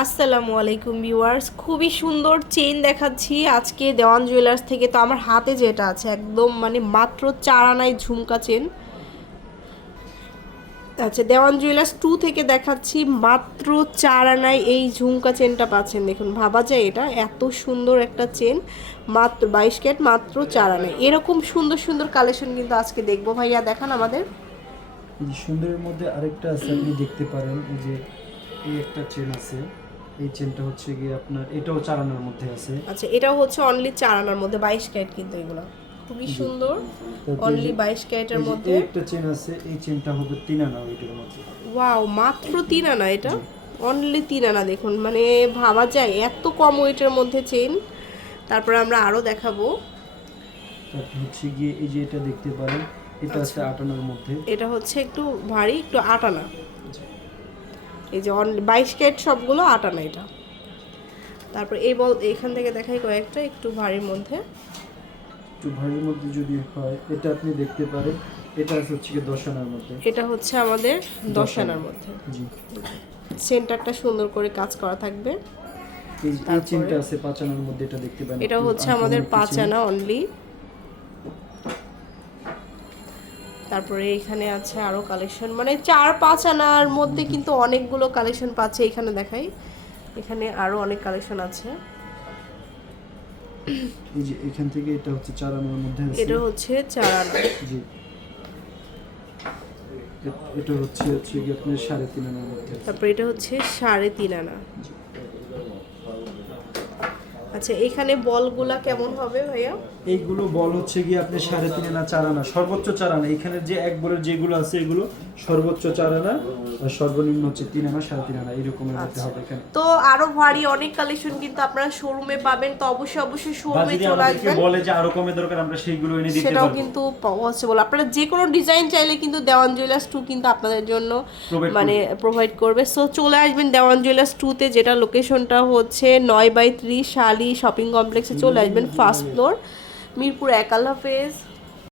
আসসালামু আলাইকুম ভিউয়ার্স। খুবই সুন্দর চেইন দেখাচ্ছি আজকে দেওয়ান জুয়েলার্স থেকে। তো আমার হাতে যেটা আছে, একদম মানে মাত্র চার আনায় ঝুমকা চেন আচ্ছা দেওয়ান জুয়েলার্স টু থেকে দেখাচ্ছি, মাত্র চার আনায় এই ঝুমকা চেনটা পাচ্ছেন। দেখুন, ভাবা যায় এটা, এত সুন্দর একটা চেন মাত্র বাইশ ক্যাট মাত্র চার আনায়। এরকম সুন্দর সুন্দর কালেকশন কিন্তু আজকে দেখব। ভাইয়া, দেখান আমাদের। সুন্দরের মধ্যে আরেকটা আছে, আপনি দেখতে পারেন যে এই একটা চেন আছে। এই চেনটা হচ্ছে গিয়ে আপনার এটাও চারানোর মধ্যে আছে। আচ্ছা এটাও হচ্ছে অনলি চার আনার মধ্যে বাইশ ক্যারেট কিন্তু এগুলো। খুবই সুন্দর। অনলি যে- বাইশ ক্যারেটের মধ্যে। একটা চেন আছে এই চেনটা হবে তিন আনা ওইটার মধ্যে। ওয়াও মাত্র তিন আনা এটা? অনলি তিন আনা দেখুন। মানে ভাবা যায় এত কম ওয়েটের মধ্যে চেন তারপরে আমরা আরও দেখাবো। তারপর হচ্ছে গিয়ে এই যে এটা দেখতে পারেন এটা আছে আচ্ছা। আট আনার মধ্যে। এটা হচ্ছে একটু ভারী একটু আট আনা এই যে অনলি বাইশ ক্যারেট সবগুলো আট আনা এটা। তারপর এই বল এখান থেকে দেখাই কয়েকটা একটু ভারীর মধ্যে। একটু ভারীর মধ্যে যদি হয় এটা আপনি দেখতে পারেন। এটা হচ্ছে গিয়ে দশ আনার মধ্যে। এটা হচ্ছে আমাদের দশ আনার মধ্যে। জি। সেন্টারটা সুন্দর করে কাজ করা থাকবে। এই যে আছে পাঁচ আনার মধ্যে এটা দেখতে পারেন এটা হচ্ছে আমাদের একটা পাঁচ আনা অনলি তারপরে এখানে আছে আরও কালেকশন মানে চার পাঁচ আনার মধ্যে কিন্তু অনেকগুলো কালেকশন পাচ্ছে এখানে দেখাই। এখানে আরও অনেক কালেকশন আছে। এই যে এখান থেকে এটা হচ্ছে চার আনার মধ্যে আছে। এটা হচ্ছে চার আনা। জি। এটা হচ্ছে হচ্ছে কি আপনার সাড়ে তিন আনার মধ্যে। তারপরে এটা হচ্ছে সাড়ে তিন আনা। আচ্ছা এখানে বলগুলা কেমন হবে ভাইয়া? এইগুলো বল হচ্ছে গিয়ে আপনি সাড়ে তিন আনা চার আনা সর্বোচ্চ চার আনা। এখানে যে এক বলের যেগুলো আছে এগুলো সর্বোচ্চ চার আনা আর সর্বনিম্ন হচ্ছে তিন আনা সাড়ে তিন আনা এইরকমের মধ্যে আচ্ছা। হবে এখানে। তো আরও ভারী অনেক কালেকশন কিন্তু আপনারা শোরুমে পাবেন তো অবশ্যই অবশ্যই শোরুমে চলে আসবেন। বলে যে আরও কমে দরকার আমরা সেইগুলো এনে দিতে সেটাও পারব। কিন্তু পসিবল আপনারা যে কোনো ডিজাইন চাইলে কিন্তু দেওয়ান জুয়েলার্স টু কিন্তু আপনাদের জন্য মানে প্রোভাইড করবে। সো চলে আসবেন দেওয়ান জুয়েলার্স টুতে যেটা লোকেশনটা হচ্ছে নয় বাই ত্রিশ শালি শপিং কমপ্লেক্সে চলে আসবেন ফার্স্ট ফ্লোর মিরপুর একালা হাফেজ।